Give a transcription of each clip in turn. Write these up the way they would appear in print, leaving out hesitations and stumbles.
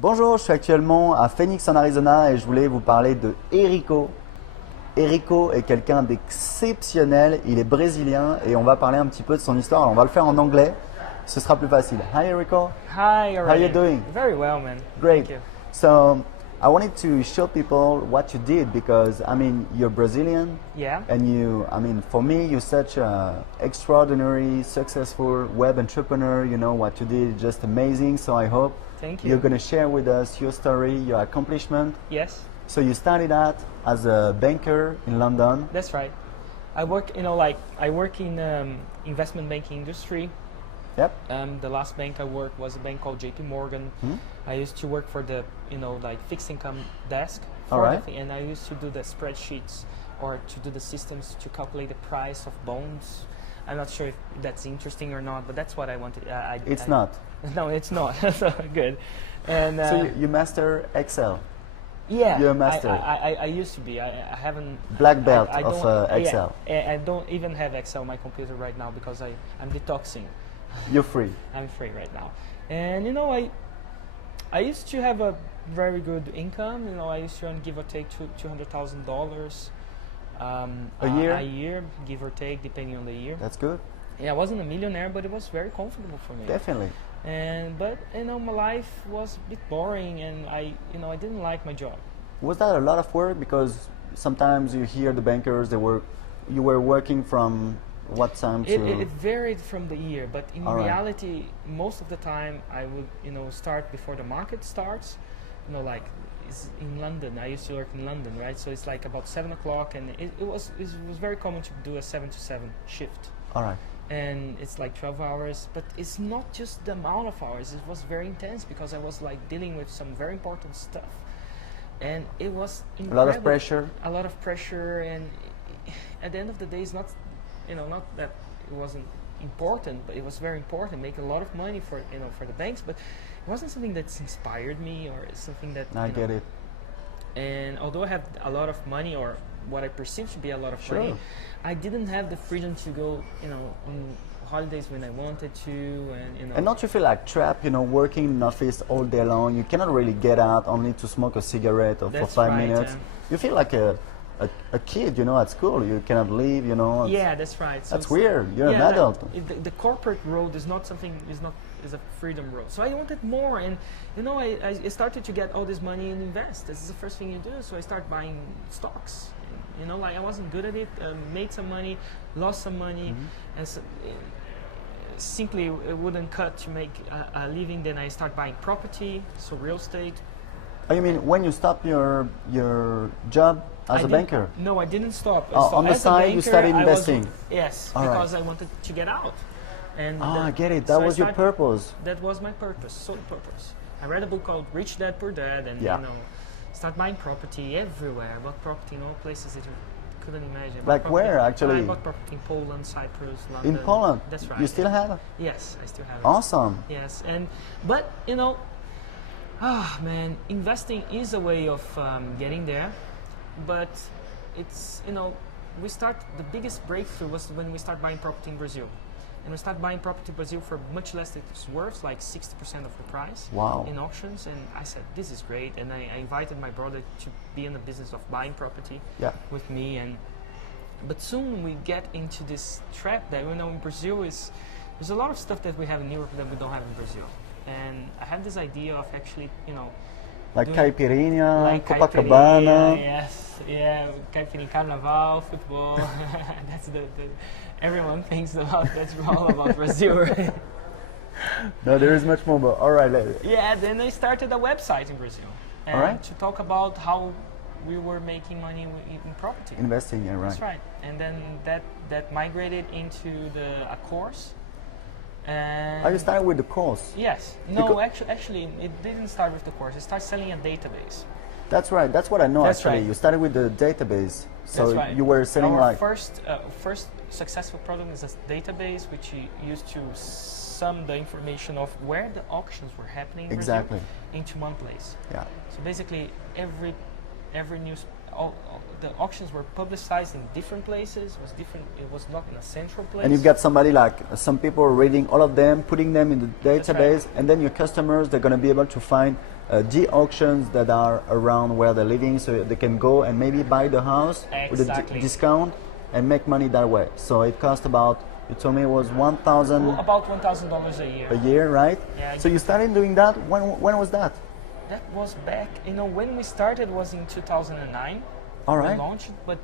Bonjour, je suis actuellement à Phoenix en Arizona et je voulais vous parler de Erico. Erico est quelqu'un d'exceptionnel, il est brésilien et on va parler un petit peu de son histoire. Alors on va le faire en anglais, ce sera plus facile. Hi Erico. Hi, Aurélien. How are you doing? Very well, man. Great. Thank you. So I wanted to show people what you did because I mean you're Brazilian. Yeah. And for me, you're such a extraordinary, successful web entrepreneur. You know what you did, is just amazing. So I hope Thank you. you're going to share with us your story, your accomplishment. Yes, So you started out as a banker in London. that's right. I work, I work in investment banking industry. Yep. The last bank I worked was a bank called JP Morgan. I used to work for the, fixed income desk. All right. And I used to do the spreadsheets or to do the systems to calculate the price of bonds. I'm not sure if that's interesting or not, but that's what I wanted. It's not. No, it's not. So good. And So you master Excel. yeah, you're a master. I used to be. I haven't. Black belt I of don't- Excel. Yeah, I don't even have Excel on my computer right now because I'm detoxing. You're free. I'm free right now, and I used to have a very good income. I used to earn give or take $200,000 A year? A year, give or take, depending on the year. That's good. Yeah, I wasn't a millionaire, but it was very comfortable for me. Definitely. But my life was a bit boring, and I didn't like my job. Was that a lot of work? Because sometimes you hear the bankers, you were working from what time to? It varied from the year, but in All right. reality, most of the time I would, start before the market starts. It's in London. I used to work in London, right? So it's like about 7 o'clock, and it was very common to do a 7 to 7 shift. All right. And it's like 12 hours, but it's not just the amount of hours. It was very intense because I was like dealing with some very important stuff, and it was A incredible. lot of pressure. A lot of pressure, and at the end of the day, it's not, not that it wasn't important, but it was very important. Make a lot of money for the banks, but it wasn't something that's inspired me or something that. I get it. And although I have a lot of money, or what I perceive to be a lot of Sure. money, I didn't have the freedom to go, on holidays when I wanted to, and And don't you feel like trapped, working in an office all day long? You cannot really get out only to smoke a cigarette or for That's 5 right, minutes. You feel like a kid, at school. You cannot leave, It's- yeah, that's right. So That's it's- weird. You're an yeah, adult. The corporate road is not something is a freedom road. So I wanted more, and I started to get all this money and invest. This is the first thing you do. So I started buying stocks. I wasn't good at it. Made some money, lost some money, and so, simply it wouldn't cut to make a living. Then I start buying property, so real estate. Oh, you mean when you stop your job as a I didn't- banker? No, I didn't stop. Oh, So on the as a side, you banker, started I was- investing. Yes, All right. because I wanted to get out. And I get it. That so I was your started- purpose. That was my purpose, sole purpose. I read a book called Rich Dad Poor Dad, and Yeah. start buying property everywhere. I bought property in all places that you couldn't imagine. Like Property- where, actually? I bought property in Poland, Cyprus, London. In Poland? That's right. You still have it? Yes, I still have it. Awesome. Yes, but man, investing is a way of getting there, but it's the biggest breakthrough was when we start buying property in Brazil, and we start buying property in Brazil for much less than it's worth, like 60% of the price. Wow. In auctions, and I said this is great, and I invited my brother to be in the business of buying property Yeah. with me, but soon we get into this trap that in Brazil there's a lot of stuff that we have in Europe that we don't have in Brazil. And I had this idea of actually, Like doing- caipirinha, like Copacabana. caipirinha, yes, yeah, caipirinha, carnaval, football. That's the everyone thinks about. That's all about Brazil, right? No, there is much more. But all right. Yeah. Then I started a website in Brazil, and All right. to talk about how we were making money in property. Investing, yeah, right. That's right. And then that migrated into a course. And Are you starting with the course? yes. No, Becau- actually, it didn't start with the course. It started selling a database. That's right. That's what I know. That's actually, right. you started with the database, so That's right. you were selling Our like first successful product is a database which you used to sum the information of where the auctions were happening in Exactly. Brazil into one place. yeah. So basically, every news all the auctions were publicized in different places. It was different. It was not in a central place. And you've got somebody like some people reading all of them, putting them in the That's database, right. and then your customers, they're going to be able to find the auctions that are around where they're living, so they can go and maybe buy the house with a Exactly. discount and make money that way. So it cost about, you told me it was $1,000 About $1,000 a year. a year, right? Yeah. So you started doing that. When was that? That was back. When we started was in 2009. All We right. launched it, but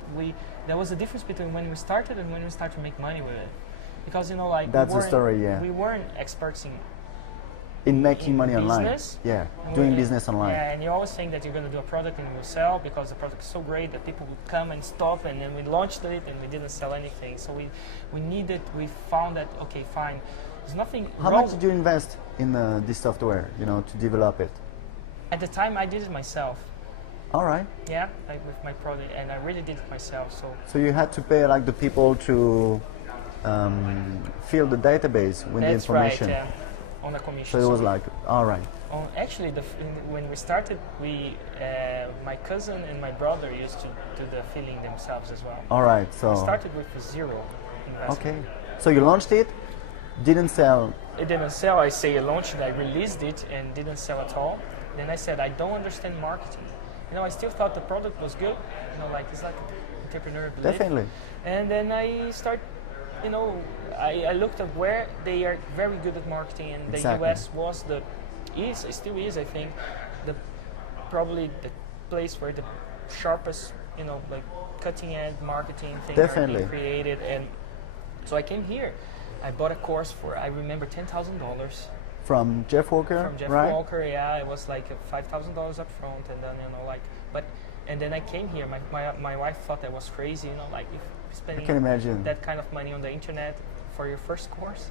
there was a difference between when we started and when we started to make money with it, because That's the we weren't- story, yeah. We weren't experts In making in money online. business. Yeah, And doing we- business online. Yeah, and you always think that you're going to do a product and you will sell because the product is so great that people would come and stop, and then we launched it and we didn't sell anything. So we found that, okay, fine, there's nothing How wrong. much did you invest in this software, to develop it? At the time, I did it myself. All right. Yeah, like with my product, and I really did it myself. So you had to pay like the people to fill the database with the That's information. right, yeah, on a commission. So it was like, all right. Actually, when we started, my cousin and my brother used to do the filling themselves as well. All right. We So started with zero investment. okay. So you launched it, didn't sell. It didn't sell. I launched it, I released it, and didn't sell at all. Then I said, I don't understand marketing. I still thought the product was good. It's like entrepreneur belief. Definitely. And then I start, I looked at where they are very good at marketing, and the Exactly. US was still is, I think, probably the place where the sharpest, like cutting edge marketing things are Definitely. being created. And so I came here. I bought a course for, I remember, $10,000 From Jeff Walker, from Jeff right? Walker. Yeah, it was like $5,000 up front, and then and then I came here. My wife thought I was crazy, like if I spending can imagine. that kind of money on the internet for your first course.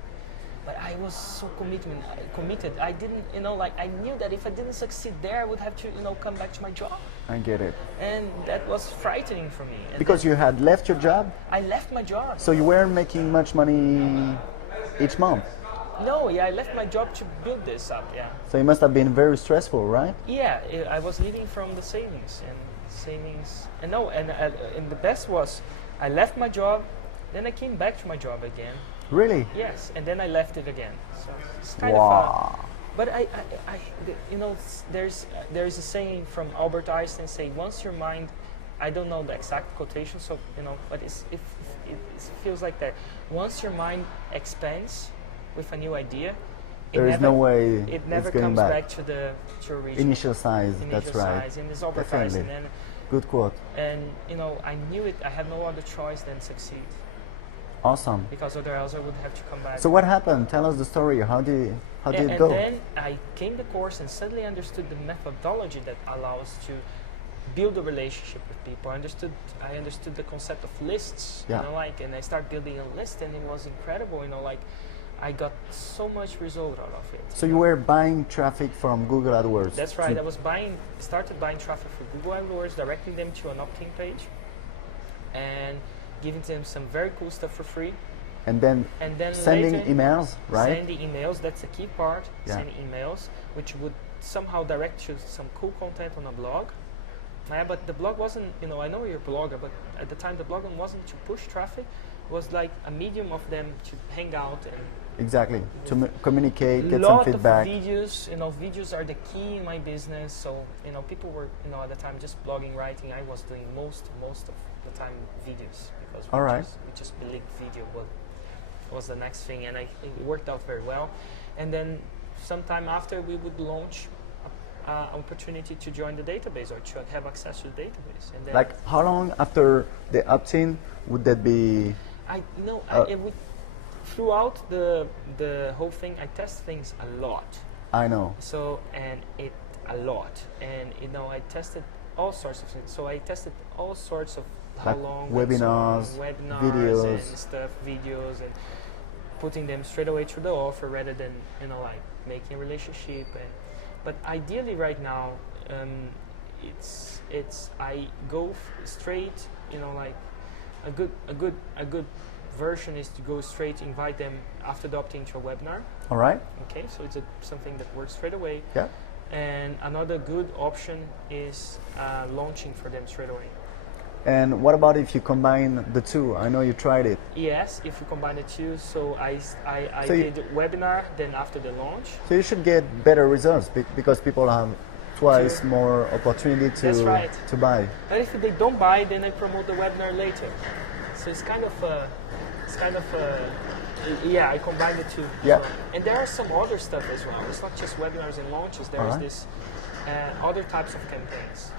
But I was so committed. I didn't, I knew that if I didn't succeed there, I would have to, come back to my job, I get it. and that was frightening for me. And Because you had left your job, I left my job. so you weren't making much money each month. No, yeah, I left my job to build this up. Yeah. So it must have been very stressful, right? Yeah, I was living from the savings, and the best was, I left my job, then I came back to my job again. Really? Yes, and then I left it again. So it's kind Wow. of. But there's a saying from Albert Einstein saying, once your mind, I don't know the exact quotation, so but it feels like that. Once your mind expands with a new idea, There is no way it never it's going comes back. to the original Initial size, initial that's right. size, and it's advertised, Definitely. and Good quote. I knew it. I had no other choice than succeed, Awesome. because otherwise I would have to come back. So what happened? Tell us the story. How did it go? And then I came the course and suddenly understood the methodology that allows to build a relationship with people. I understood the concept of lists. Yeah. And I started building a list, and it was incredible. I got so much result out of it. So you were buying traffic from Google AdWords. That's right. I started buying traffic for Google AdWords, directing them to an opt-in page, and giving them some very cool stuff for free. And then sending later, emails, right? Sending emails, that's the key part. Yeah. Sending emails, which would somehow direct you to some cool content on a blog. But the blog wasn't, I know you're a blogger, but at the time the blog wasn't to push traffic. It was like a medium of them to hang out and Exactly. To communicate, get some lot feedback. of videos. Videos are the key in my business. So people were, at the time just blogging, writing. I was doing most of the time videos, because All right. we just believed video was the next thing, and it worked out very well. And then sometime after, we would launch opportunity to join the database or to have access to the database. And then Like how long after the opt-in would that be? throughout the whole thing, I test things a lot. I know. So I tested all sorts of things. So I tested all sorts of how Like long webinars, webinars videos. and stuff, videos, and putting them straight away through the offer rather than making a relationship. But ideally, right now, I go straight. A good version is to go straight, invite them after the opt-in to a webinar. All right. Okay, so it's something that works straight away. Yeah. And another good option is launching for them straight away. And what about if you combine the two? I know you tried it. Yes, if you combine the two, so I So you- did webinar, then after the launch. So you should get better results because people have twice more opportunity That's right. to buy. But if they don't buy, then I promote the webinar later. So it's kind of yeah, I combine the two. Yeah. So, and there are some other stuff as well. It's not just webinars and launches. There is Alright. this other types of campaigns.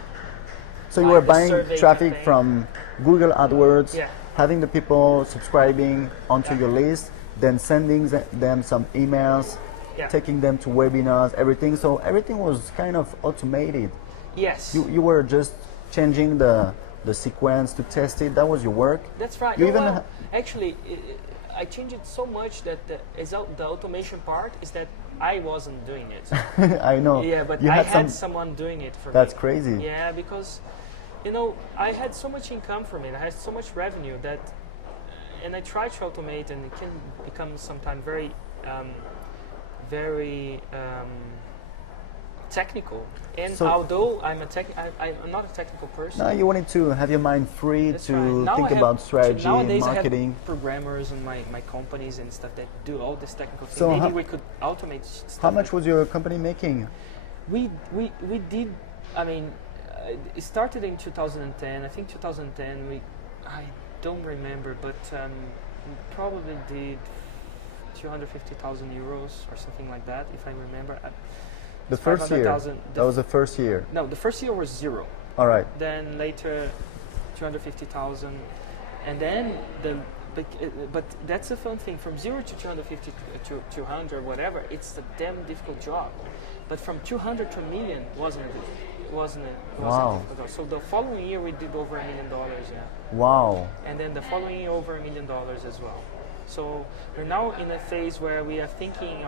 So you Like were the buying survey traffic campaign. from Google AdWords, Yeah. having the people subscribing onto Yeah. your list, then sending them some emails, Yeah. taking them to webinars, everything. So everything was kind of automated. Yes. You were just changing the sequence to test it. That was your work. That's right. You No, even well, ha- actually, I changed it so much that the automation part is that I wasn't doing it. I know. Yeah, but you I had had some. someone doing it for That's me. crazy. Yeah, because I had so much income from it. I had so much revenue that, and I tried to automate, and it can become sometimes very, very technical. And So- although I'm not a technical person. No, you wanted to have your mind free That's to right. Now think I have- about strategy, nowadays marketing. I have programmers in my companies and stuff that do all this technical thing. So Maybe how- we could automate stuff. How much was your company making? We did. I mean, it started in 2010. I think 2010. I don't remember, but we probably did 250,000 euros or something like that, if I remember. The It's first year. 500,000. That was the first year. No, the first year was zero. All right. Then later, 250,000, and then but that's the fun thing. From 0 to 250 to 200, whatever, it's a damn difficult job. But from 200 to a million wasn't Wow. difficult. So the following year we did over $1 million, yeah, Wow. and then the following year over $1 million as well. So we're now in a phase where we are thinking,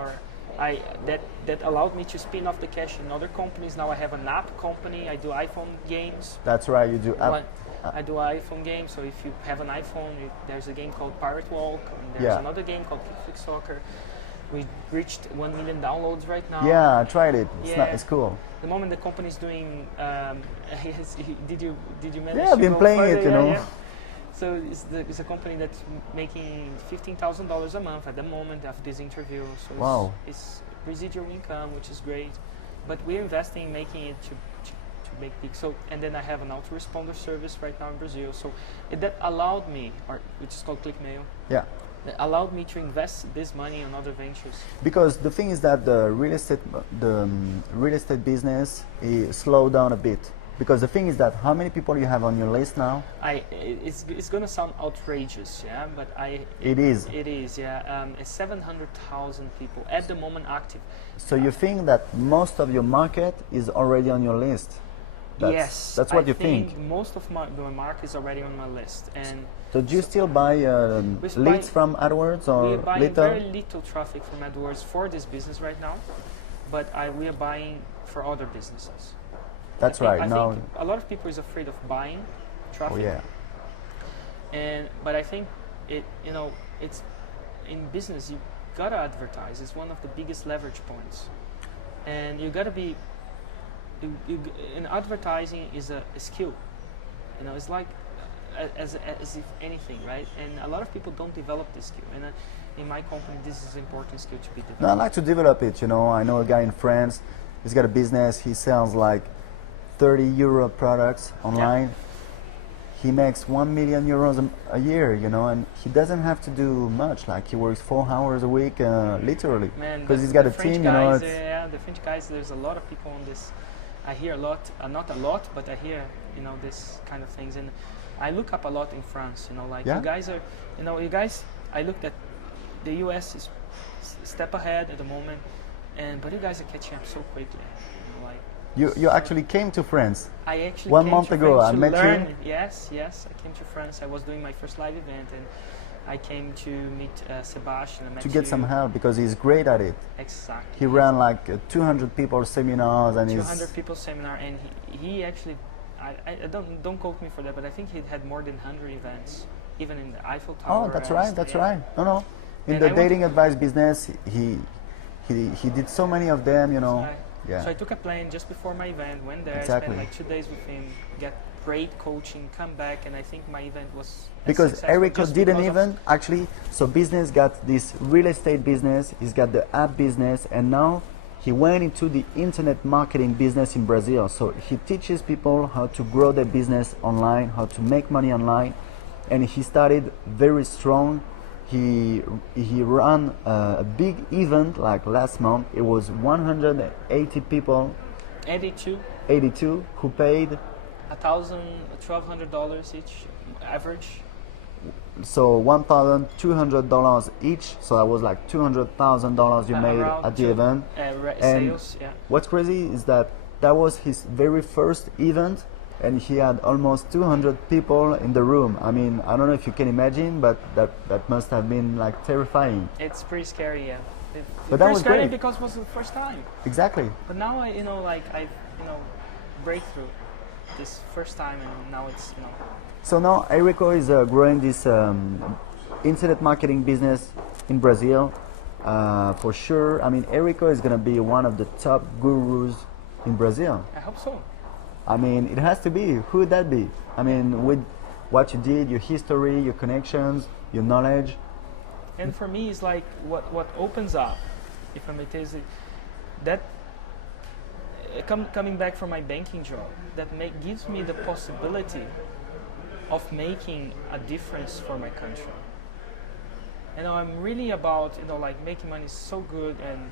that allowed me to spin off the cash in other companies. Now I have an app company. I do iPhone games. That's right. You do. I do iPhone games, so if you have an iPhone, there's a game called Pirate Walk, and there's Yeah. another game called Kick Soccer. We reached 1 million downloads right now. Yeah, I tried it. Yeah. It's cool. The moment the company's doing, did you manage? Yeah, I've to been go playing further? it, you Yeah, know. yeah. So it's a company that's making $15,000 a month at the moment after this interview. So Wow. it's residual income, which is great. But we're investing in making it to make big. So, and then I have an autoresponder service right now in Brazil. So that allowed me, which is called ClickMail, Yeah. that allowed me to invest this money on other ventures. Because the thing is that the real estate business is slowed down a bit. Because the thing is that how many people you have on your list now? It's gonna sound outrageous, yeah, but It is. It is, yeah. It's 700,000 people at the moment active. So you think that most of your market is already on your list? Yes, That's what I you think. most of my market is already on my list, and So do you still buy We're leads from AdWords or we're buying little? very little traffic from AdWords for this business right now, but we are buying for other businesses. That's I right. Now, think a lot of people is afraid of buying traffic. oh yeah. But I think it's in business you gotta advertise. It's one of the biggest leverage points, and you gotta be. And advertising is a skill. It's like as if anything, right? And a lot of people don't develop this skill. And in my company, this is an important skill to be developed. No, I like to develop it. I know a guy in France. He's got a business. He sells like 30 euro products online. He makes 1 million euros a year, and he doesn't have to do much. Like he works 4 hours a week, literally, because he's got a French team. Guys, the French guys. There's a lot of people on this. I hear a lot, not a lot, but I hear this kind of things, and I look up a lot in France. You guys are, you guys. I looked at the U.S. is step ahead at the moment, but you guys are catching up so quickly. You actually came to France. I actually 1 came month to ago. France I to met learn. you. Yes, I came to France. I was doing my first live event, and I came to meet Sebastian. I met To get you. some help because he's great at it. Exactly. He ran like 200 people seminars and 200 people seminar, and he actually, I don't quote me for that, but I think he had more than 100 events, even in the Eiffel Tower. Oh, that's right. That's yeah. right. No. In And the I dating advice business, he did so many of them. Right. Yeah. So I took a plane just before my event, went there, Exactly. spent like 2 days with him, get great coaching, come back, and I think my event was Because successful Erico just didn't because of- even actually. So business got this real estate business. He's got the app business, and now he went into the internet marketing business in Brazil. So he teaches people how to grow their business online, how to make money online, and he started very strong. He ran a big event like last month. It was 180 people, 82 who paid. $1,200 each average. So $1,200 each. So that was like $200,000 you made around at the two- event. And sales, yeah. what's crazy is that was his very first event, and he had almost 200 people in the room. I mean, I don't know if you can imagine, but that must have been like terrifying. It's pretty scary, yeah. But that pretty was scary great. because it was the first time. Exactly. But now I, breakthrough this first time, and now it's, So now Erico is growing this internet marketing business in Brazil, for sure. I mean, Erico is going to be one of the top gurus in Brazil. I hope so. I mean, it has to be. Who would that be? I mean, with what you did, your history, your connections, your knowledge. And for me, it's like what opens up, if I may say it, that coming back from my banking job, that gives me the possibility of making a difference for my country. I'm really about, making money is so good, and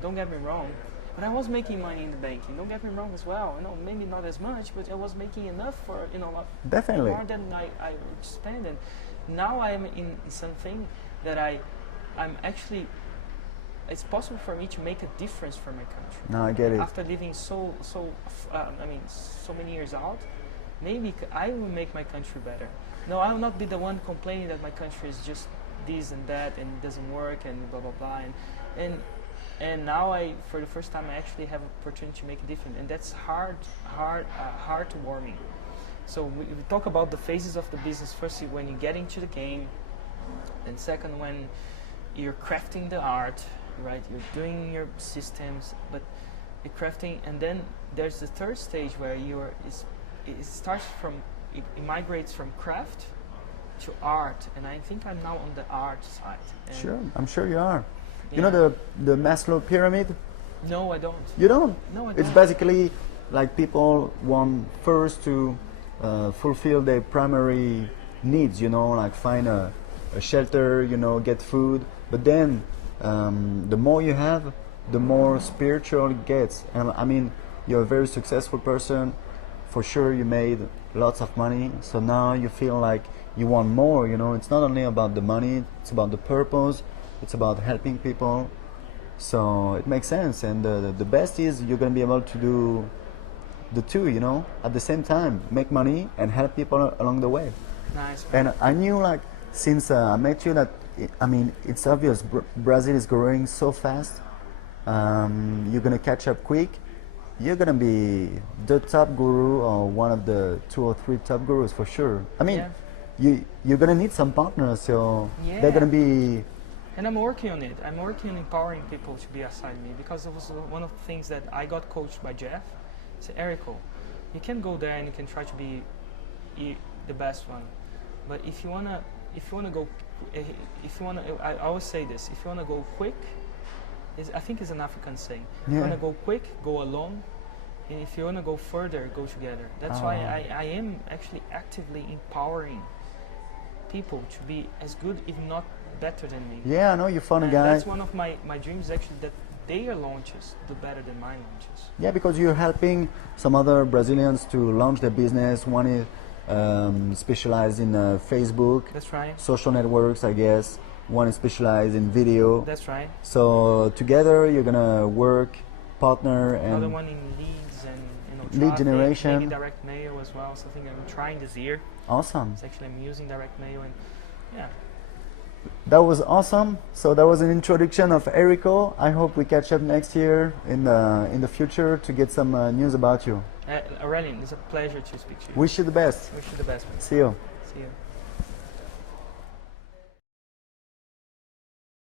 don't get me wrong, but I was making money in the banking. Don't get me wrong as well. Maybe not as much, but I was making enough for Definitely more than I would spend. And now I am in something that I'm actually. It's possible for me to make a difference for my country. No, I get it. After living so many years out, maybe I will make my country better. No, I will not be the one complaining that my country is just this and that and it doesn't work and blah blah blah. And now for the first time, I actually have an opportunity to make a difference, and that's heartwarming. So we talk about the phases of the business. First, when you get into the game, and second, when you're crafting the art, right? You're doing your systems, but you're crafting, and then there's the third stage where it starts from, it migrates from craft to art, and I think I'm now on the art side. And Sure, I'm sure you are. yeah. You know the Maslow pyramid? No, I don't. You don't? No, I It's don't. basically like people want first to fulfill their primary needs, like find a shelter, get food. But then the more you have, the more spiritual it gets. And I mean, you're a very successful person. For sure, you made lots of money. So now you feel like you want more. It's not only about the money; it's about the purpose. It's about helping people. So it makes sense. And the best is you're gonna be able to do the two, at the same time, make money and help people along the way. Nice. And I knew, since I met you, that it's obvious Brazil is growing so fast. You're gonna catch up quick. You're gonna be the top guru or one of the 2 or 3 top gurus for sure. You're gonna need some partners, so they're gonna be. And I'm working on it. I'm working on empowering people to be aside me, because it was one of the things that I got coached by Jeff. He said, Erico, you can go there and you can try to be the best one, but if you wanna go, I always say this: if you wanna go quick, I think it's an African saying. If you wanna go quick, go alone, and if you wanna go further, go together. That's why I am actually actively empowering people to be as good, if not better than me. Yeah, I know you're funny guy. That's one of my dreams, actually, that their launches do better than my launches. Yeah, because you're helping some other Brazilians to launch their business. One is specialized in Facebook. That's right. Social networks, I guess. One is specialized in video. That's right. So together you're gonna work, partner, and Another one in leads and lead traffic, generation. maybe direct mail as well. Something I'm trying this year. Awesome. It's actually, I'm using direct mail, and yeah. That was awesome. So that was an introduction of Erico. I hope we catch up next year in the future to get some news about you. Aurélien, it's a pleasure to speak to you. Wish you the best. Wish you the best, man. See you. See you.